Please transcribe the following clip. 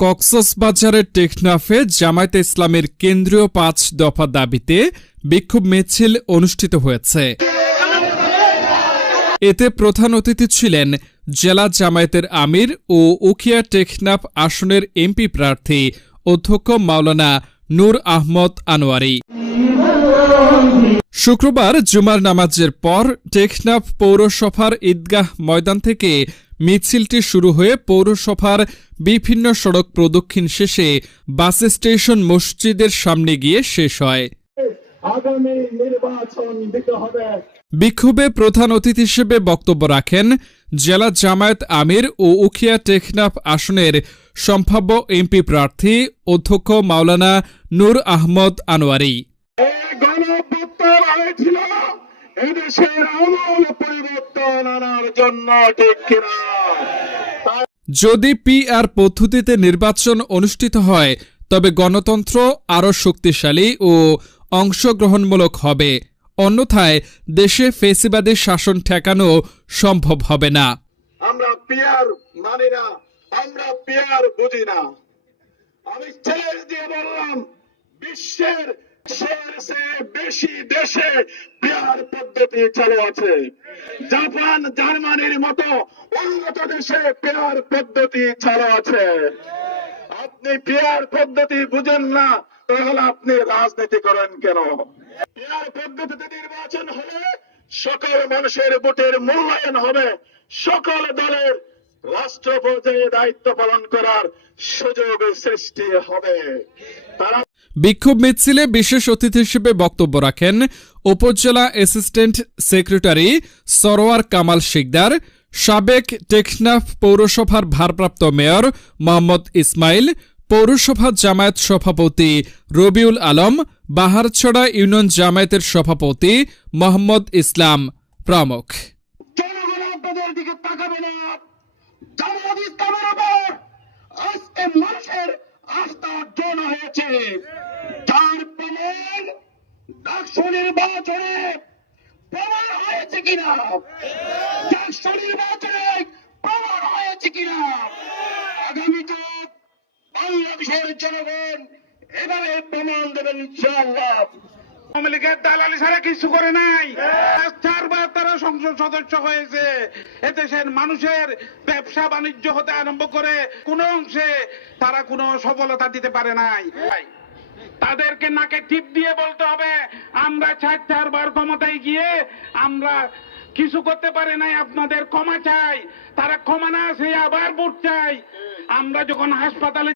কক্সবাজারের টেকনাফে জামায়াতে ইসলামের কেন্দ্রীয় ৫ দফা দাবিতে বিক্ষোভ মিছিল অনুষ্ঠিত হয়েছে। এতে প্রধান অতিথি ছিলেন জেলা জামায়াতের আমির ও উখিয়া টেকনাফ আসনের এমপি প্রার্থী অধ্যক্ষ মাওলানা নূর আহমদ আনোয়ারি। শুক্রবার জুমার নামাজের পর টেকনাফ পৌরসভার ঈদগাহ ময়দান থেকে মিছিলটি শুরু হয়ে পৌরসভার বিভিন্ন সড়ক প্রদক্ষিণ শেষে বাস স্টেশন মসজিদের সামনে গিয়ে শেষ হয়। বিক্ষোভে প্রধান অতিথি হিসেবে বক্তব্য রাখেন জেলা জামায়াত আমির ও উখিয়া টেকনাফ আসনের সম্ভাব্য এমপি প্রার্থী অধ্যক্ষ মাওলানা নূর আহমদ আনোয়ারি। যদি পিআর পদ্ধতিতে নির্বাচন অনুষ্ঠিত হয় তবে গণতন্ত্র আরও শক্তিশালী ও অংশগ্রহণমূলক হবে, অন্যথায় দেশে ফ্যাসিবাদী শাসন ঠেকানো সম্ভব হবে না। আমরা পিআর মানি না, আমরা পিআর বুঝি না। আমি চ্যালেঞ্জ দিয়ে বললাম, বিশ্বের বেশি দেশে পিআর পদ্ধতি চালু আছে। জাপান জার্মানির মতো উন্নত দেশে পিআর পদ্ধতি চালু আছে। আপনি পিআর পদ্ধতি বুঝেন না, তাহলে আপনি রাজনীতি করেন কেন? পিআর পদ্ধতিতে নির্বাচন হলে সকল মানুষের ভোটের মূল্যায়ন হবে, সকল দলের রাষ্ট্র পর্যায়ে দায়িত্ব পালন করার সুযোগ সৃষ্টি হবে। বিক্ষোভ মিছিলে বিশেষ অতিথি হিসেবে বক্তব্য রাখেন উপজেলা অ্যাসিস্ট্যান্ট সেক্রেটারি সরোয়ার কামাল শিকদার, সাবেক টেকনাফ পৌরসভার ভারপ্রাপ্ত মেয়র মোহাম্মদ ইসমাইল, পৌরসভা জামায়াত সভাপতি রবিউল আলম, বাহারছড়া ইউনিয়ন জামায়াতের সভাপতি মোহাম্মদ ইসলাম প্রমুখ। আস্থা অর্জন হয়েছে, তার প্রমাণ ডাকসু নির্বাচনে প্রমাণ হয়েছে কিনা, ডাকসু নির্বাচনে প্রমাণ হয়েছে কিনা। আগামীতে বাংলাদেশের জনগণ এভাবে প্রমাণ দেবেন ইনশাআল্লাহ। আওয়ামী লীগের দালালি ছাড়া কিছু করে নাই। চারবার তারা সংসদ সদস্য হয়েছে। এদেশের মানুষের ব্যবসা বাণিজ্য হতে আরম্ভ করে কোন অংশে তারা কোনো সফলতা দিতে পারে নাই। তাদেরকে নাকে টিপ দিয়ে বলতে হবে, আমরা 4বার ক্ষমতায় গিয়ে আমরা কিছু করতে পারে নাই, আপনাদের ক্ষমা চাই। তারা ক্ষমা না আছে আবার ভোট চাই। আমরা যখন হাসপাতালে